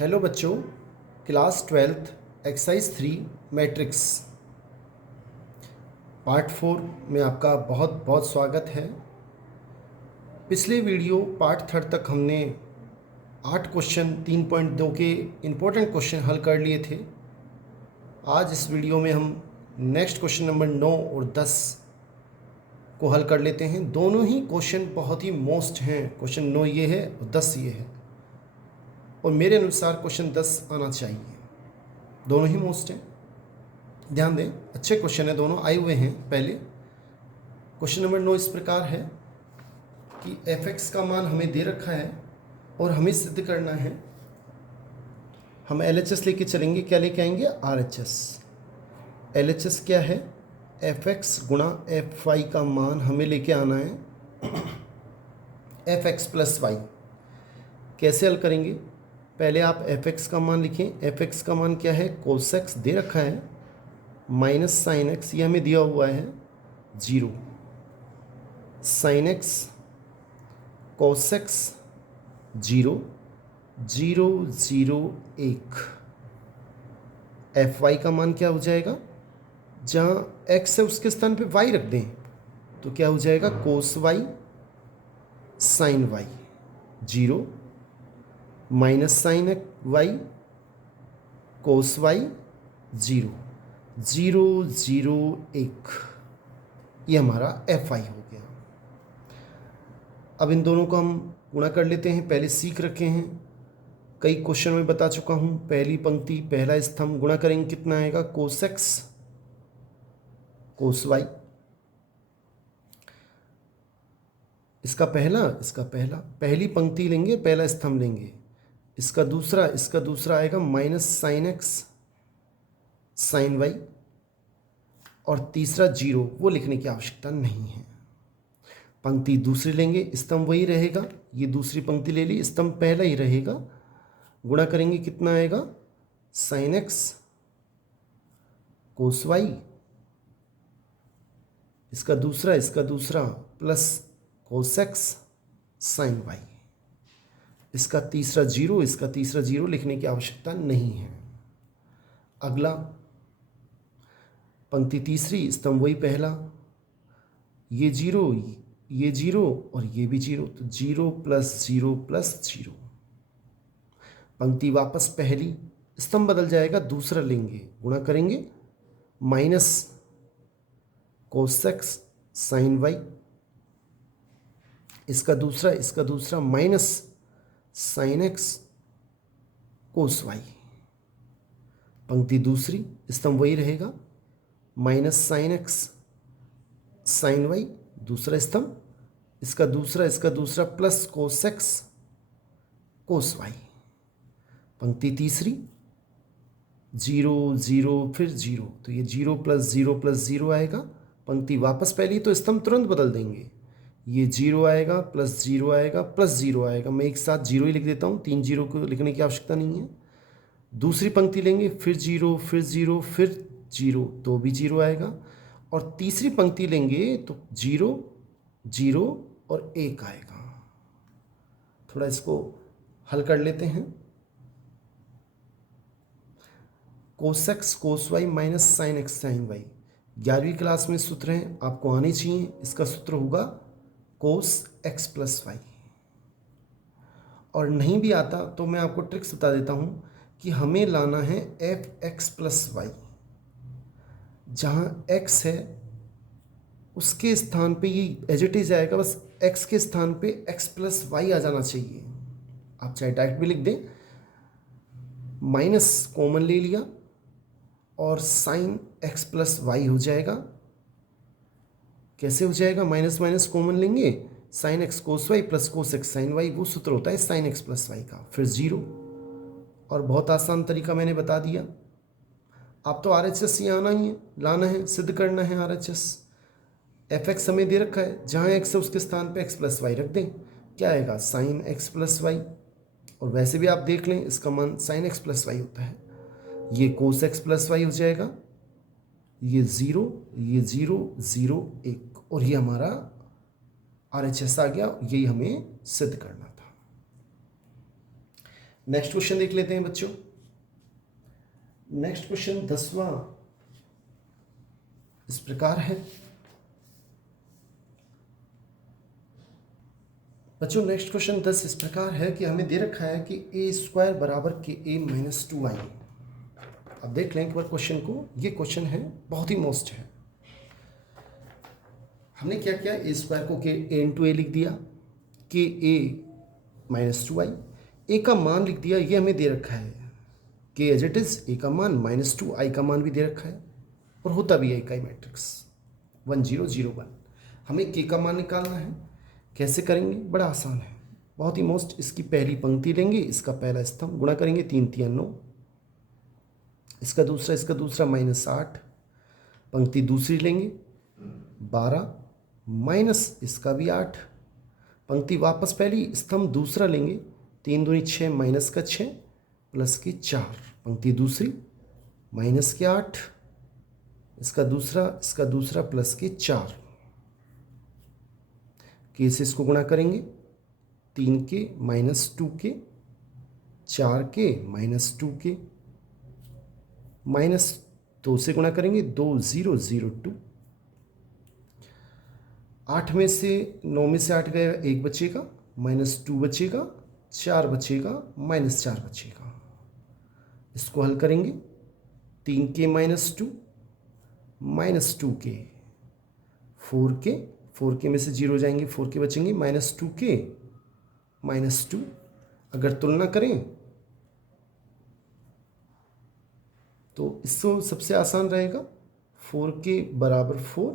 Hello बच्चों, class 12th exercise 3 matrix part 4 में आपका बहुत बहुत स्वागत है। पिछले वीडियो पार्ट 3 तक हमने 8 क्वेश्चन 3.2 के इम्पोर्टेंट क्वेश्चन हल कर लिए थे। आज इस वीडियो में हम नेक्स्ट क्वेश्चन नंबर 9 और 10 को हल कर लेते हैं। दोनों ही क्वेश्चन बहुत ही मोस्ट हैं। क्वेश्चन 9 ये है और 10 ये है, और मेरे अनुसार क्वेश्चन 10 आना चाहिए। दोनों ही मोस्ट हैं, ध्यान दें, अच्छे क्वेश्चन हैं, दोनों आए हुए हैं पहले। क्वेश्चन नंबर 9 इस प्रकार है कि f(x) का मान हमें दे रखा है और हमें सिद्ध करना है। हम LHS लेके चलेंगे, क्या लेके आएंगे? RHS। LHS क्या है? f(x) गुणा fy का मान हमें लेके आना है f(x) प्लस y। कैसे हल करेंगे? पहले आप f(x) का मान लिखें। f(x) का मान क्या है? cos x दे रखा है माइनस साइन एक्स, ये हमें दिया हुआ है 0। Sine x cos x 0 0 0 1। F y का मान क्या हो जाएगा? जहाँ एक्स है उसके स्थान पे वाई रख दें तो क्या हो जाएगा? Cos y sine y 0 minus sine y cos y 0 0 0 1। ये हमारा एफ आई हो गया। अब इन दोनों को हम गुणा कर लेते हैं। पहले सीख रखे हैं, कई क्वेश्चन में बता चुका हूँ। पहली पंक्ति पहला स्तंभ गुणा करेंगे, कितना आएगा? कोस एक्स कोस वाई। इसका पहला पहली पंक्ति लेंगे, पहला स्तंभ लेंगे, इसका दूसरा आएगा minus sine x sine y, और तीसरा 0, वो लिखने की आवश्यकता नहीं है। पंक्ति दूसरी लेंगे, स्तंभ वही रहेगा, ये दूसरी पंक्ति ले ली, स्तंभ पहला ही रहेगा। गुणा करेंगे, कितना आएगा? साइन एक्स कोस वाई, इसका दूसरा plus cos x sine y, इसका तीसरा 0 लिखने की आवश्यकता नहीं है। अगला पंक्ति तीसरी, स्तंभ वही पहला, ये 0 और ये भी 0, तो 0 प्लस 0 प्लस 0। पंक्ति वापस पहली, स्तंभ बदल जाएगा, दूसरा लेंगे, गुणा करेंगे, minus cos x sine y, इसका दूसरा minus sine x cos y. पंक्ति दूसरी, स्तंभ वही रहेगा, minus sine x sine y, दूसरा स्तंभ, इसका दूसरा plus cos x cos y. पंक्ति तीसरी 0 0 फिर 0, तो ये 0 प्लस 0 आएगा। पंक्ति वापस पहली, तो स्तंभ तुरंत बदल देंगे, ये 0 आएगा प्लस 0 आएगा प्लस 0 आएगा। मैं एक साथ 0 ही लिख देता हूँ, 3 0 को लिखने की आवश्यकता नहीं है। दूसरी पंक्ति लेंगे, फिर 0 फिर 0 फिर 0, तो भी 0 आएगा। और तीसरी पंक्ति लेंगे तो 0 0 और 1 आएगा। थोड़ा इसको हल कर लेते हैं। Cos x cos y minus sine x sine y, 11वीं क्लास में सूत्र हैं, आपको आने चाहिए। इसका सूत्र होगा कोस एक्स प्लस वाई। और नहीं भी आता तो मैं आपको ट्रिक्स बता देता हूँ कि हमें लाना है एफ एक्स प्लस वाई। जहाँ x है उसके स्थान पे ये एज इट इज आएगा, बस x के स्थान पे x प्लस वाई आ जाना चाहिए। आप चाहे डायरेक्ट भी लिख दें, माइनस कॉमन ले लिया और साइन x प्लस वाई हो जाएगा। कैसे हो जाएगा? माइनस माइनस कॉमन लेंगे, sine x cos y plus cos x sine y, वो सूत्र होता है साइन एक्स प्लस वाई का, फिर 0। और बहुत आसान तरीका मैंने बता दिया। आप तो RHS ही आना ही है, लाना है, सिद्ध करना है RHS। f(x) हमें दे रखा है, जहाँ x है उसके स्थान पे x प्लस वाई रख दें, क्या आएगा? Sine x plus y. और वैसे भी आप देख लें, इसका मान साइन x प्लस वाई होता है। ये कोस x प्लस वाई हो जाएगा, ये 0 0 1, और ये हमारा RHS आ गया। यही हमें सिद्ध करना था। नेक्स्ट क्वेश्चन देख लेते हैं बच्चों। नेक्स्ट क्वेश्चन 10वां इस प्रकार है। बच्चों नेक्स्ट क्वेश्चन 10 इस प्रकार है कि हमें दे रखा है कि a² बराबर के a माइनस 2i। अब देख लें एक बार क्वेश्चन को। ये क्वेश्चन है, बहुत ही मोस्ट है। हमने क्या किया, a² को के a इंटू ए लिख दिया, के a माइनस 2i, a का मान लिख दिया। ये हमें दे रखा है के एज इट इज, a का मान माइनस 2i का मान भी दे रखा है, और होता भी है इकाई मैट्रिक्स 1 0 0 1। हमें के का मान निकालना है। कैसे करेंगे, बड़ा आसान है, बहुत ही मोस्ट। इसकी पहली पंक्ति लेंगे, इसका पहला स्तंभ, गुणा करेंगे 3 3 9, इसका दूसरा -8, पंक्ति दूसरी लेंगे 12, माइनस इसका भी 8, पंक्ति वापस पहली, स्तंभ दूसरा लेंगे 3 दूनी 6, माइनस का 6 प्लस की 4, पंक्ति दूसरी माइनस के 8, इसका दूसरा प्लस के 4 के से इसको गुणा करेंगे 3 के -2 के, 4 के -2 के, -2 से गुणा करेंगे 2 0 0 2, 8 में से 9 में से 8 गया, 1 बचेगा, -2 बचेगा, 4 बचेगा, -4 बचेगा। इसको हल करेंगे 3 के -2, -2 के, 4 के में से 0 जाएंगे, 4 के बचेंगे, -2 के -2। अगर तुलना करें तो इसको सबसे आसान रहेगा, 4 के बराबर 4,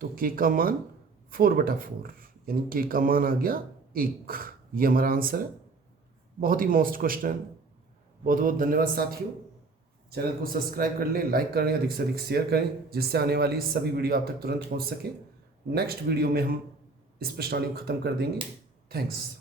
तो के का मान 4/4, यानी के का मान आ गया 1। ये हमारा आंसर है। बहुत ही मोस्ट क्वेश्चन। बहुत बहुत धन्यवाद साथियों। चैनल को सब्सक्राइब कर लें, लाइक करें, अधिक से अधिक शेयर करें, जिससे आने वाली सभी वीडियो आप तक तुरंत पहुंच सके। नेक्स्ट वीडियो में हम इस प्रश्नावली को ख़त्म कर देंगे। थैंक्स।